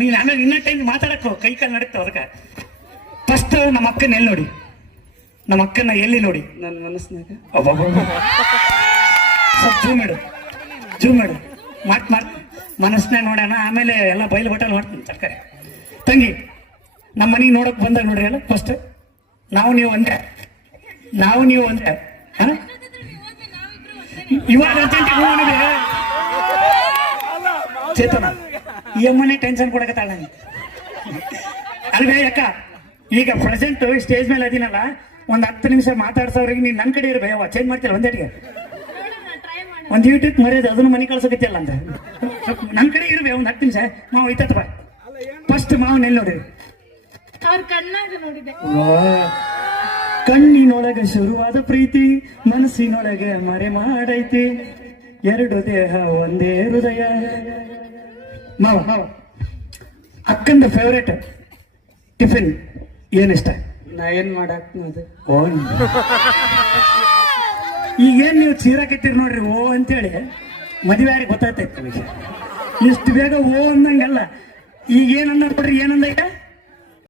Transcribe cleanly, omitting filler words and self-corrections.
ನೀನ್ ಆಮೇಲೆ ಇನ್ನ ಟೈಮ್ ಮಾತಾಡಕ್ಕೋ ಕೈ ಕಾಲು ನಡಕ್ತ ಅದಕ್ಕೆ ಫಸ್ಟ್ ನಮ್ಮ ಅಕ್ಕನ ಎಲ್ಲಿ ನೋಡಿ, ನಮ್ಮ ಅಕ್ಕನ ಎಲ್ಲಿ ನೋಡಿ? ನನ್ನ ಮನಸ್ಸಿನಾಗ ಸ್ವಲ್ಪ ಜೂಮ್ ಮಾಡು ಮಾತ್ ಮನಸ್ಸಿನಾಗ ನೋಡೋಣ, ಆಮೇಲೆ ಎಲ್ಲ ಬಯಲು ಬಟ್ಟಲ್ ಮಾಡ್ತೀನಿ ತರ್ಕಾರಿ. ತಂಗಿ ನಮ್ಮ ಮನೆಗೆ ನೋಡಕ್ ಬಂದಾಗ ನೋಡ್ರಿ ಅಲ್ಲ ಫಸ್ಟ್ ನಾವು ನೀವು ಒಂದೇ ಹ ಇವಾಗ ಚೇತನ ಈ ಅಮ್ಮನೆ ಟೆನ್ಷನ್ ಕೊಡಕತ್ತಾಳ ನಂಗೆ ಅಲ್ವೇ ಅಕ್ಕ. ಈಗ ಪ್ರೆಸೆಂಟ್ ಸ್ಟೇಜ್ ಮೇಲೆ ಅದೀನಲ್ಲ, ಒಂದ್ 10 ನಿಮಿಷ ಮಾತಾಡ್ಸೋರಿಗೆ ನೀನ್ ನನ್ನ ಕಡೆ ಇರ್ಬೇವ ಚೇಂಜ್ ಮಾಡ್ತಿಲ್ಲ ಒಂದೇಟಿಗೆ ಒಂದ್ ಯೂಟ್ಯೂಬ್ ಮರ್ಯಾದೆ ಅದನ್ನು ಮನೆ ಕಳ್ಸಕತ್ತಿಲ್ಲ ಅಂತ ನನ್ನ ಕಡೆ ಇರ್ಬೇ ಒಂದ್ 10 ನಿಮಿಷ. ಮಾವ ಐತತ್ ಬಾ ಫಸ್ಟ್ ಮಾವನ್ ಎಲ್ಲಿ ನೋಡಿರಿ? ಅವ್ರ ಕಣ್ಣಾಗ ನೋಡಿದೆ. ಕಣ್ಣಿನೊಳಗ ಶುರುವಾದ ಪ್ರೀತಿ ಮನಸ್ಸಿನೊಳಗೆ ಮರೆ ಮಾಡೈತಿ, ಎರಡು ದೇಹ ಒಂದೇ ಹೃದಯ. ಮಾವ ಅಕ್ಕಂದ ಫೇವ್ರೇಟ್ ಟಿಫಿನ್ ಏನಿಷ್ಟ? ನಾ ಏನ್ ಮಾಡಾಕ್ ಅದು ಈಗೇನ್ ನೀವು ಚೀರಾಕತ್ತೀರಿ ನೋಡ್ರಿ ಓ ಅಂತೇಳಿ ಮದುವೆ ಯಾರಿಗೆ ಗೊತ್ತಾಗ್ತೈತಿ. ಇಷ್ಟು ಬೇಗ ಓ ಅಂದಂಗಲ್ಲ. ಈಗ ಏನಂದ ನೋಡ್ರಿ, ಏನಂದ ಈಗ